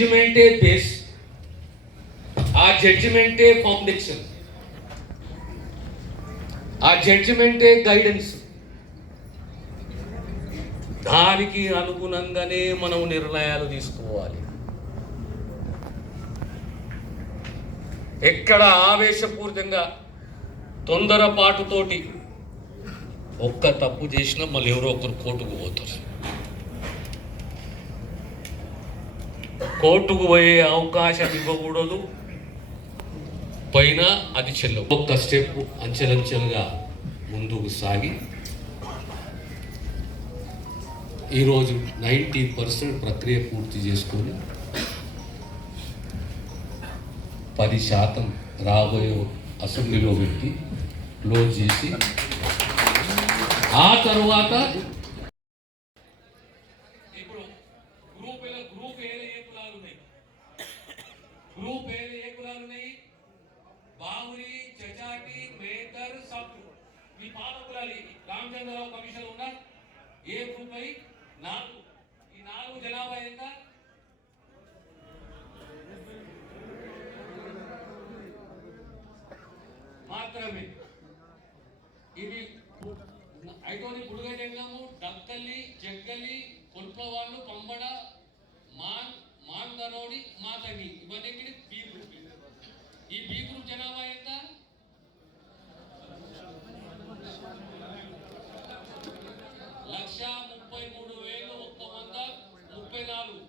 జడ్జిమెంటే base ఆ జడ్జిమెంటే foundation ఆ జడ్జిమెంటే guidance దానికి అనుగుణంగానే మనం నిర్ణయాలు తీసుకోవాలి. ఎక్కడ ఆవేశపూరితంగా తొందరపాటుతోటి ఒక్క తప్పు చేసినా మళ్ళీ ఎవరో ఒకరు కోర్టుకు పోతారు. కోర్టుకు పోయే అవకాశం ఇవ్వకూడదు. పైన అది చెల్లవు. ఒక్క స్టెప్ అంచెలంచెలుగా ముందుకు సాగి ఈరోజు నైంటీ పర్సెంట్ ప్రక్రియ పూర్తి చేసుకొని పది శాతం రాబోయే అసెంబ్లీలో పెట్టి క్లోజ్ చేసి ఆ తర్వాత ఇప్పుడు గ్రూప్ గ్రూప్ ఏ కులాలు ఉన్నాయి గ్రూప్ ఏలో ఏ కులాలు ఉన్నాయి బావురి చచాటి మేతర్ సబ్బు ఈ పాత కులాలు రామచంద్రరావు కమిషన్ ఉన్న ఏ గ్రూప్ అయి? నాలుగు. ఈ నాలుగు జనాభా ఎంత? మాత్రమే. ఇది ఐదోది బుడుగజంగము డక్కల్లి జగ్గలి కొల్పవాళ్ళు పంబడ మాన్ మాందరోడి మాతని ఇవన్నీ బి గ్రూప్ ఈ బి గ్రూప్ జనాభా ఎంత లక్ష ముప్పై మూడు వేలు ఒక్క వంద ముప్పై నాలుగు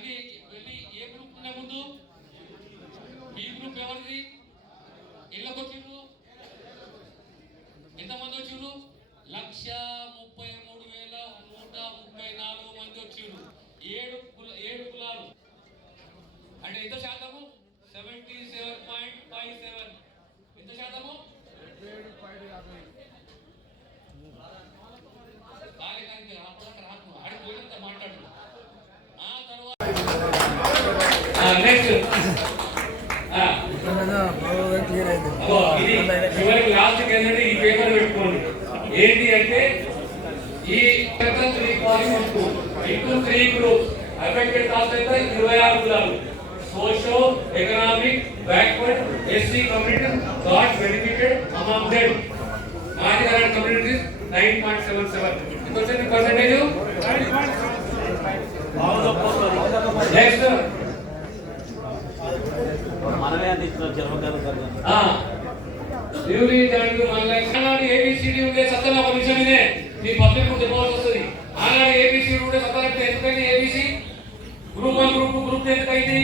ఇవన్నీ వెళ్ళి ఏ గ్రూప్ ఉండే ముందు? ఈ గ్రూప్ ఎవరిది? ఇళ్ళకి వచ్చిండ్రు ఎంతమంది వచ్చిండ్రు లక్ష ముప్పై మూడు వేల నూట ముప్పై నాలుగు మంది వచ్చిండ్రు ఏడు ఏడు కులాలు. అంటే ఎంత శాతము? Seventy seven point five seven ఎంత శాతము కార్యక్రమానికి రాకుండా రాకు ఆడికి పోయినంత మాట్లాడు ఆ తర్వాత నెక్స్ట్ అగో, ఇది చివరికి లాస్ట్ ఏంటంటే ఈ పేపర్ పెట్టుకోండి. ఏంటి అంటే ఈ three point into three group affected caste ఇరవై ఆరు కులాలు. Socio economic backward SC community got benefited among them marginal communities nine point seven seven percentage next జన్మకాలం sir మళ్ళీ ఆనాడు ఏబిసిడి ఉండే సత్తన ఒక విషయం ఇదే. మీ చెప్పవలసి వస్తుంది. ఆనాడు ఏబిసిడి ఉండే సత్తన ఎందుకని ABC group one group group ఎందుకైంది?